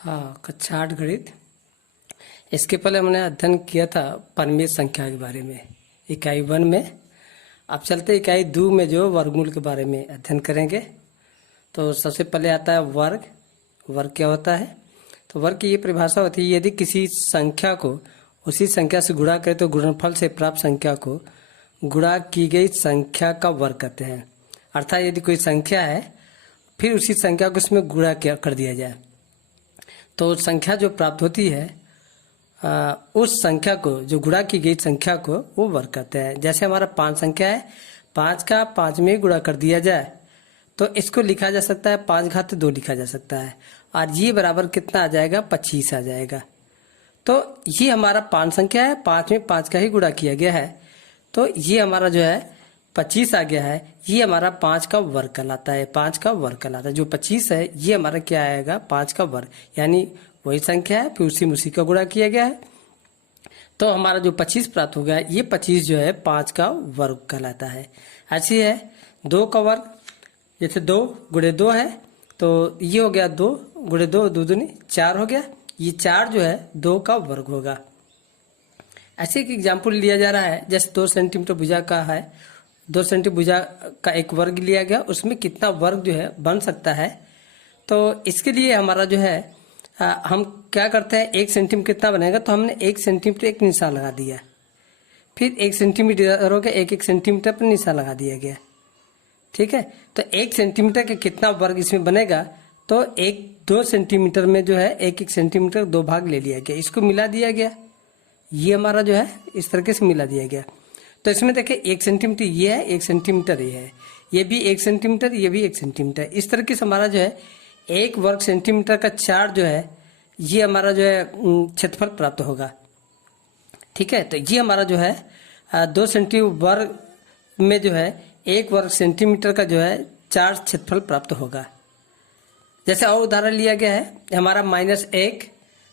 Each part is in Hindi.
हाँ, कक्षा 8 गणित। इसके पहले हमने अध्ययन किया था परिमेय संख्या के बारे में इकाई 1 में। अब चलते इकाई 2 में जो वर्गमूल के बारे में अध्ययन करेंगे। तो सबसे पहले आता है वर्ग। वर्ग क्या होता है? तो वर्ग की ये परिभाषा होती है, यदि किसी संख्या को उसी संख्या से गुणा करें तो गुणनफल से प्राप्त संख्या को गुणा की गई संख्या का वर्ग कहते हैं। अर्थात यदि कोई संख्या है फिर उसी संख्या को उसमें गुणा कर दिया जाए तो संख्या जो प्राप्त होती है उस संख्या को, जो गुणा की गई संख्या को, वो वर्ग कहते हैं। जैसे हमारा 5 संख्या है, 5 का 5 में गुणा कर दिया जाए तो इसको लिखा जा सकता है 5 घात 2 लिखा जा सकता है, और ये बराबर कितना आ जाएगा? 25 आ जाएगा। तो ये हमारा 5 संख्या है, 5 में 5 का ही गुणा किया गया है, तो ये हमारा जो है 25 आ गया है। ये हमारा 5 का वर्ग कहलाता है। 5 का वर्ग कहलाता है। जो 25 है ये हमारा क्या आएगा? 5 का वर्ग, यानी वही संख्या है फिर उसी का गुणा किया गया है, तो हमारा जो 25 प्राप्त हो गया है, ये 25 जो है 5 का वर्ग कहलाता है। ऐसी है 2 का वर्ग। जैसे 2 गुणे 2 है तो ये हो गया 2 गुणे 2, 2 दूनी 4 हो गया। ये 4 जो है 2 का वर्ग होगा। ऐसे एक एग्जाम्पल लिया जा रहा है, जैसे 2 सेंटीमीटर भुजा का है, 2 सेंटीमीटर भुजा का एक वर्ग लिया गया, उसमें कितना वर्ग जो है बन सकता है। तो इसके लिए हमारा जो है हम क्या करते हैं, 1 सेंटीमीटर कितना बनेगा, तो हमने 1 सेंटीमीटर एक निशान लगा दिया, फिर 1 सेंटीमीटर हो गया, 1 सेंटीमीटर पर निशान लगा दिया गया। ठीक है, तो 1 सेंटीमीटर के कितना वर्ग इसमें बनेगा, तो 2 सेंटीमीटर में जो है 1 सेंटीमीटर 2 भाग ले लिया गया, इसको मिला दिया गया। ये हमारा जो है इस तरीके से मिला दिया गया। तो इसमें देखिए 1 सेंटीमीटर ये है, 1 सेंटीमीटर ये है, ये भी 1 सेंटीमीटर, ये भी 1 सेंटीमीटर। इस तरीके से हमारा जो है 1 वर्ग सेंटीमीटर का 4 जो है ये हमारा जो है क्षेत्रफल प्राप्त होगा। ठीक है, तो ये हमारा जो है 2 सेंटीमीटर वर्ग में जो है 1 वर्ग सेंटीमीटर का जो है 4 क्षेत्रफल प्राप्त होगा। जैसे और उदाहरण लिया गया है हमारा -1,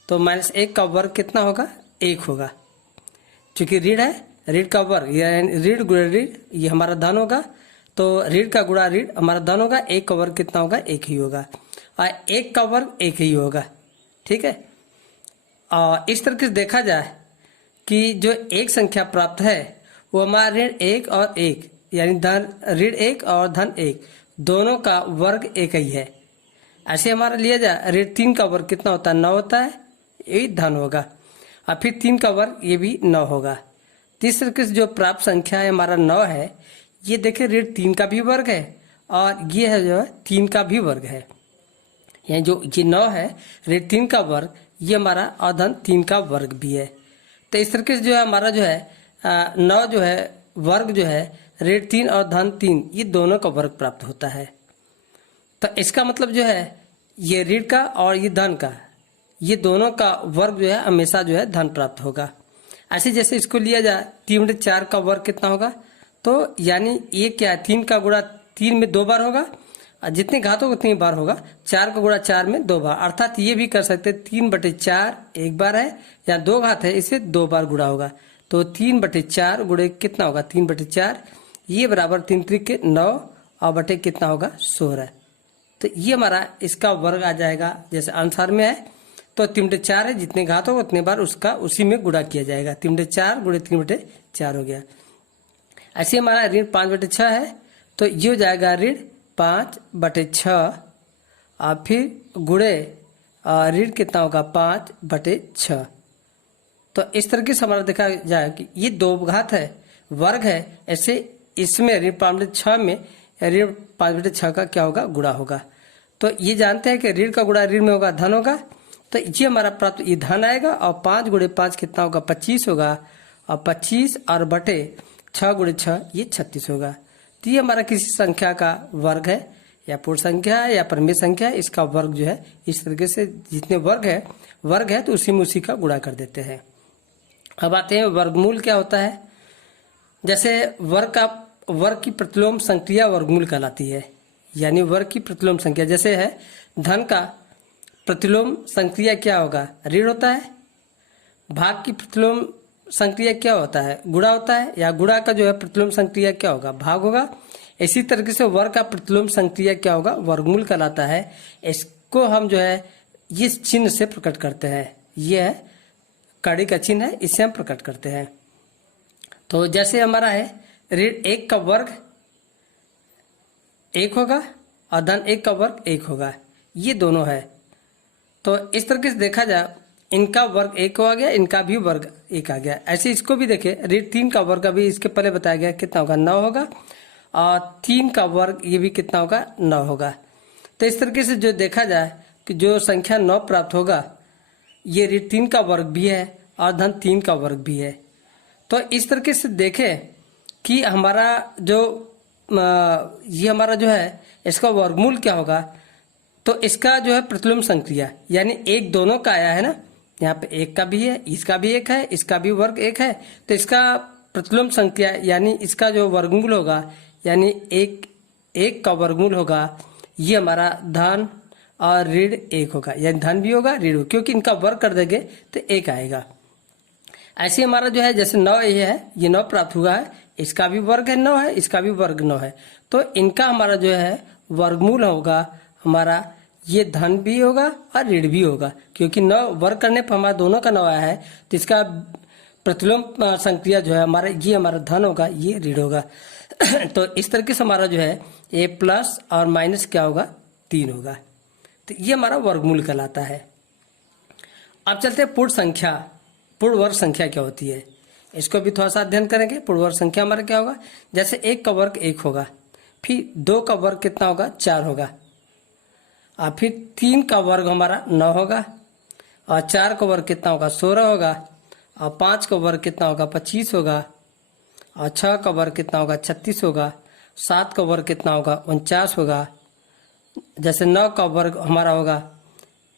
तो -1 का वर्ग कितना होगा? 1 होगा। चूंकि ऋण है, ऋण का वर्ग यानी ऋण गुणा ऋण ये हमारा धन होगा, तो ऋण का गुणा ऋण हमारा धन होगा। 1 का वर्ग कितना होगा? 1 ही होगा, और 1 का वर्ग 1 ही होगा। ठीक है, और इस तरीके से देखा जाए कि जो एक संख्या प्राप्त है वो हमारा ऋण 1 और 1 यानी धन ऋण 1 और धन 1 दोनों का वर्ग 1 ही है। ऐसे हमारा लिया जाए ऋण 3 का वर्ग कितना होता है? 9 होता है, ये धन होगा, और फिर 3 का वर्ग ये भी 9 होगा। इस तरीके से जो प्राप्त संख्या है हमारा 9 है, ये देखिए ऋण 3 का भी वर्ग है और ये है जो है 3 का भी वर्ग है। यानी जो ये 9 है ऋण 3 का वर्ग, ये हमारा और धन 3 का वर्ग भी है। तो इस तरीके से जो है हमारा जो है 9 जो है वर्ग जो है ऋण 3 और धन 3 ये दोनों का वर्ग प्राप्त होता है। तो इसका मतलब जो है ये ऋण का और ये धन का, ये दोनों का वर्ग जो है हमेशा जो है धन प्राप्त होगा। ऐसे जैसे इसको लिया जाए 3/4 का वर्ग कितना होगा, तो यानी ये क्या है? 3 का गुणा 3 में 2 बार होगा, और जितनी घात होगा उतनी बार होगा। 4 का गुणा 4 में 2 बार, अर्थात ये भी कर सकते 3/4 एक बार है, या 2 घात है इसे 2 बार गुणा होगा, तो 3/4 गुणे कितना होगा? 3/4, ये बराबर 3 त्रिक 9 और बटे कितना होगा? 16। तो ये हमारा इसका वर्ग आ जाएगा। जैसे आंसर में है तो 3/4 है, जितने घात होगा उतने बार उसका उसी में गुणा किया जाएगा। 3/4 गुणे 3/4 हो गया। ऐसे हमारा ऋण 5/6 है, तो ये हो जाएगा ऋण 5/6, और फिर गुणे ऋण कितना होगा? 5/6। तो इस तरीके से हमारा देखा जाए कि ये 2 घात है, वर्ग है, ऐसे इसमें ऋण 5/6 में ऋण 5/6 का क्या होगा? गुणा होगा। तो ये जानते हैं कि ऋण का गुणा ऋण में होगा, धन होगा, तो ये हमारा प्राप्त ये धन आएगा, और 5 गुणे 5 कितना होगा? 25 होगा, और 25 और बटे 6 गुणे 6 ये 36 होगा। तो ये हमारा किसी संख्या का वर्ग है, या पूर्ण संख्या है या परिमेय संख्या है, इसका वर्ग जो है इस तरीके से जितने वर्ग है तो उसी में उसी का गुणा कर देते हैं। अब आते हैं वर्गमूल क्या होता है। जैसे वर्ग की प्रतिलोम संक्रिया वर्गमूल कहलाती है, यानी वर्ग की प्रतिलोम संख्या। जैसे है धन का प्रतिलोम संक्रिया क्या होगा? ऋण होता है। भाग की प्रतिलोम संक्रिया क्या होता है? गुणा होता है, या गुणा का जो है प्रतिलोम संक्रिया क्या होगा? भाग होगा। इसी तरीके से वर्ग का प्रतिलोम संक्रिया क्या होगा? वर्गमूल कहलाता है। इसको हम जो है इस चिन्ह से प्रकट करते हैं। यह है कड़ी का चिन्ह है, इससे हम प्रकट करते हैं। तो जैसे हमारा है ऋण 1 का वर्ग 1 होगा और धन 1 का वर्ग 1 होगा, ये दोनों है। तो इस तरीके से देखा जाए, इनका वर्ग 1 आ गया, इनका भी वर्ग 1 आ गया। ऐसे इसको भी देखे, ऋण 3 का वर्ग अभी इसके पहले बताया गया कितना होगा, 9 होगा, और 3 का वर्ग ये भी कितना होगा, 9 होगा। तो इस तरीके से जो देखा जाए कि जो संख्या 9 प्राप्त होगा, ये ऋण 3 का वर्ग भी है और धन 3 का वर्ग भी है। तो इस तरीके से देखें कि हमारा जो ये हमारा जो है इसका वर्गमूल क्या होगा। तो इसका जो है प्रतिलोम संक्रिया, यानी एक दोनों का आया है ना, यहाँ पे 1 का भी है, इसका भी 1 है, इसका भी वर्ग 1 है, तो इसका प्रतिलोम संक्रिया यानी इसका जो वर्गमूल होगा, यानी 1 का वर्गमूल होगा, ये हमारा धन और ऋण 1 होगा, यानी धन भी होगा ऋण, क्योंकि इनका वर्ग कर देंगे तो 1 आएगा। ऐसे हमारा जो है जैसे 9 ये है, ये 9 प्राप्त हुआ है, इसका भी वर्ग है 9 है, इसका भी वर्ग 9 है, तो इनका हमारा जो है वर्गमूल होगा हमारा, ये धन भी होगा और ऋण भी होगा, क्योंकि 9 वर्ग करने पर हमारा दोनों का 9 आया है, तो इसका प्रतिलोम संक्रिया जो है हमारा, ये हमारा धन होगा, ये ऋण होगा। तो इस तरीके से हमारा जो है ये प्लस और माइनस क्या होगा, 3 होगा। तो ये हमारा वर्गमूल कहलाता है। अब चलते हैं पूर्ण संख्या। पूर्ण वर्ग संख्या क्या होती है, इसको भी थोड़ा सा अध्ययन करेंगे। पूर्ण वर्ग संख्या हमारा क्या होगा, जैसे 1 का वर्ग 1 होगा, फिर 2 का वर्ग कितना होगा, 4 होगा, और फिर 3 का वर्ग हमारा 9 होगा, और 4 का वर्ग कितना होगा, 16 होगा, और 5 का वर्ग कितना होगा, 25 होगा, और 6 का वर्ग कितना होगा, 36 होगा, 7 का वर्ग कितना होगा, 49 होगा, जैसे 9 का वर्ग हमारा होगा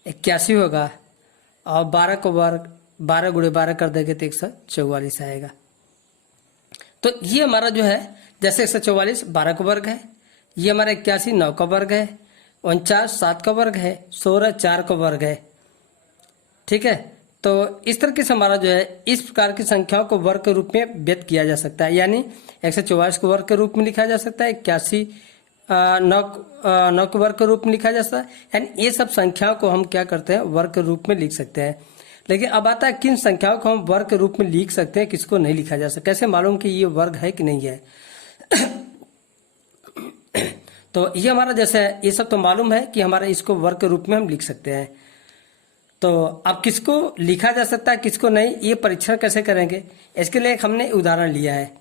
81 होगा, और 12 का वर्ग 12 गुणे 12 कर देंगे तो 144 आएगा। तो ये हमारा जो है जैसे 144 12 का वर्ग है, ये हमारा 81 9 का वर्ग है, 49 7 का वर्ग है, 16 4 का वर्ग है। ठीक है, तो इस तरह से हमारा जो है इस प्रकार की संख्याओं को वर्ग के रूप में व्यक्त किया जा सकता है, यानी 144 को वर्ग के रूप में लिखा जा सकता है, 81 9 के वर्ग के रूप में लिखा जा सकता है, यानी ये सब संख्याओं को हम क्या करते हैं, वर्ग के रूप में लिख सकते हैं। लेकिन अब आता है किन संख्याओं को हम वर्ग के रूप में लिख सकते हैं, किसको नहीं लिखा जा सकता, कैसे मालूम कि ये वर्ग है कि नहीं है। तो ये हमारा जैसे ये सब तो मालूम है कि हमारा इसको वर्ग के रूप में हम लिख सकते हैं। तो अब किसको लिखा जा सकता है किसको नहीं, ये परीक्षण कैसे करेंगे, इसके लिए हमने उदाहरण लिया है।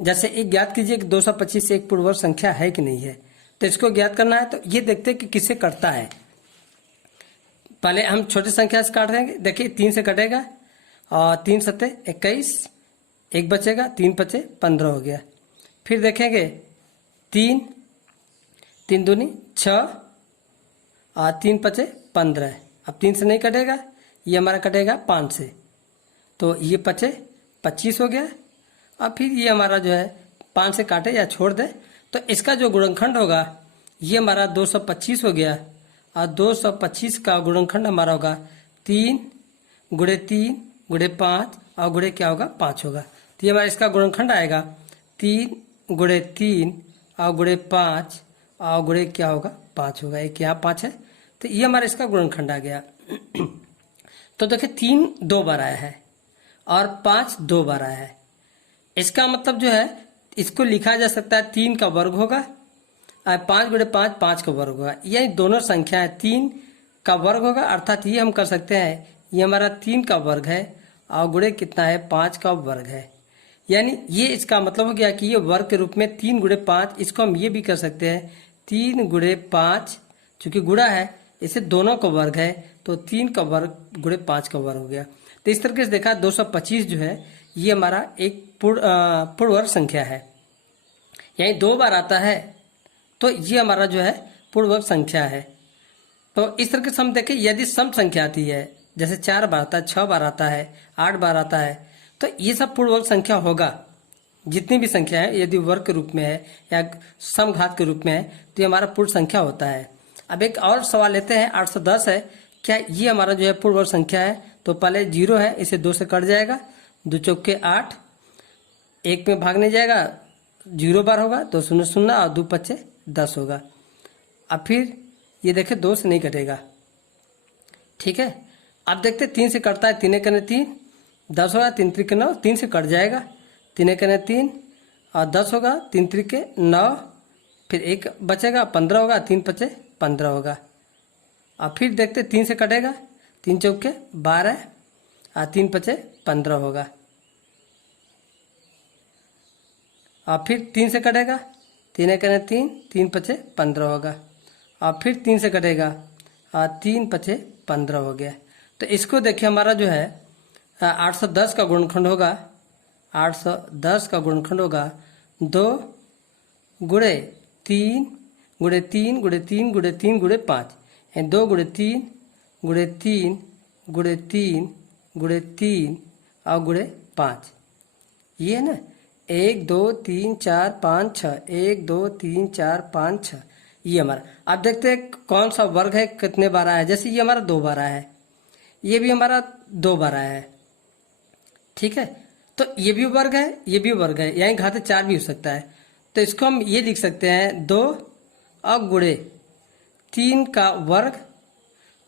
जैसे एक ज्ञात कीजिए कि 225 से एक पूर्ण वर्ग संख्या है कि नहीं है। तो इसको ज्ञात करना है, तो ये देखते हैं कि किससे कटता है। पहले हम छोटी संख्या से काट देंगे, देखिए 3 से कटेगा, और 3 सत्ते 21, 1 बचेगा, 3 बचे 15 हो गया। फिर देखेंगे 3 3 दूनी 6, और 3 बचे 15। अब 3 से नहीं कटेगा, ये हमारा कटेगा 5 से, तो ये बचे 25 हो गया। अब फिर ये हमारा जो है 5 से काटे या छोड़ दे, तो इसका जो गुणनखंड होगा ये हमारा 225 हो गया, और 225 का गुणनखंड हमारा होगा 3 गुणे 3 गुणे 5 और गुणे क्या होगा 5 होगा। तो ये हमारा इसका गुणनखंड आएगा 3 गुणे 3 और गुणे 5 और गुणे क्या होगा 5 होगा। एक यहाँ 5 है, तो ये हमारा इसका गुणनखंड आ गया। तो देखिए 3 2 बार आया है और 5 2 बार आया है। इसका मतलब जो है इसको लिखा जा सकता है 3 का वर्ग होगा, 5 गुणे 5 5 का वर्ग होगा। ये दोनों संख्या है 3 का वर्ग होगा, अर्थात ये हम कर सकते हैं ये हमारा 3 का वर्ग है और गुणे कितना है 5 का वर्ग है। यानी ये इसका मतलब हो गया कि ये वर्ग के रूप में 3 गुणे 5, इसको हम ये भी कर सकते हैं 3 गुणे 5, चूंकि गुणा है इसे दोनों का वर्ग है, तो 3 का वर्ग गुणे 5 का वर्ग हो गया। तो इस तरीके से देखा 225 जो है ये हमारा एक पूर्ण वर्ग संख्या है, यानी 2 बार आता है, तो ये हमारा जो है पूर्ण वर्ग संख्या है। तो इस तरीके से हम देखें यदि सम संख्या आती है, जैसे 4 बार आता है, 6 बार आता है, 8 बार आता है, तो ये सब पूर्ण वर्ग संख्या होगा। जितनी भी संख्या है यदि वर्ग के रूप में है या समघात के रूप में है तो ये हमारा पूर्ण संख्या होता है। अब एक और सवाल लेते हैं, 810 है, क्या ये हमारा जो है पूर्ण वर्ग संख्या है। तो पहले 0 है, इसे 2 से कट जाएगा, 2 चौके 8, 1 में भाग नहीं जाएगा, 0 बार होगा, 2 शून्य 0 और 2 पच्चे 10 होगा। अब फिर ये देखें 2 से नहीं कटेगा, ठीक है। अब देखते 3 से कटता है, 3 एकने 3, 10 होगा, 3 त्रिके 9, 3 से कट जाएगा, 3 एकने 3 और 10 होगा, 3 त्रिके 9, फिर 1 बचेगा, 15 होगा, 3 पचे 15 होगा। और फिर देखते 3 से कटेगा, 3 चौके 12 और 3 पचे 15 होगा। और फिर 3 से कटेगा, 3 एकने 3, 3 पचे 15 होगा। और फिर 3 से कटेगा और 3 पचे 15 हो गया। तो इसको देखिए हमारा जो है 810 का गुणनखंड होगा, 810 का गुणनखंड होगा 2 गुणे 3 गुणे 3 गुणे 3 गुणे 3 गुणे 5, 2 गुणे 3 गुणे 3 गुणे 3 गुणे 3 और गुणे 5। ये है ना 1 2 3 4 5 6, 1 2 3 4 5 6, ये हमारा। अब देखते हैं कौन सा वर्ग है, कितने बार आया है। जैसे ये हमारा 2 बार आया है, ये भी हमारा 2 बार आया है, ठीक है। तो ये भी वर्ग है, ये भी वर्ग है, यानी घात 4 भी हो सकता है। तो इसको हम ये लिख सकते हैं 2 और गुणे 3 का वर्ग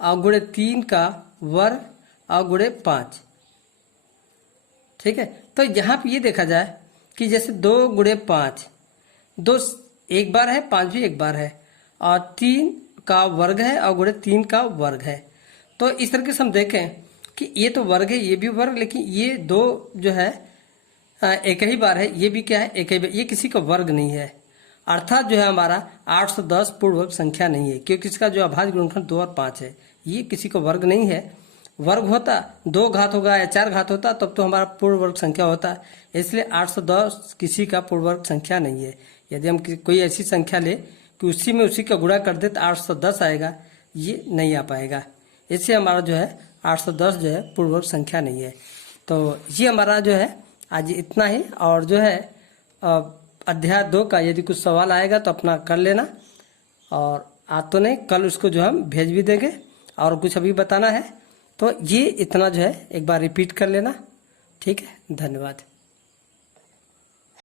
और गुणे 3 का वर्ग और गुणे 5, ठीक है। तो यहाँ पे ये देखा जाए कि जैसे 2 गुणे 5, 2 एक बार है, 5 भी एक बार है, और 3 का वर्ग है और गुणे 3 का वर्ग है। तो इस तरीके से हम देखें कि ये तो वर्ग है, ये भी वर्ग, लेकिन ये 2 जो है एक ही बार है, ये भी क्या है, एक ही बार, ये किसी का वर्ग नहीं है। अर्थात जो है हमारा 810 पूर्ण वर्ग संख्या नहीं है, क्योंकि इसका जो अभाज्य गुणनखंड 2 और 5 है, ये किसी का वर्ग नहीं है। वर्ग होता 2 घात होगा या 4 घात होता तब तो हमारा पूर्ण वर्ग संख्या होता, इसलिए 810 किसी का पूर्ण वर्ग संख्या नहीं है। यदि हम कोई ऐसी संख्या ले कि उसी में उसी का गुणा कर दे तो 810 आएगा, ये नहीं आ पाएगा। इससे हमारा जो है 810 जो है पूर्ण वर्ग संख्या नहीं है। तो ये हमारा जो है आज इतना ही। और जो है अध्याय 2 का यदि कुछ सवाल आएगा तो अपना कर लेना, और आज तो नहीं, कल उसको जो हम भेज भी देंगे। और कुछ अभी बताना है तो ये इतना जो है एक बार रिपीट कर लेना, ठीक है। धन्यवाद।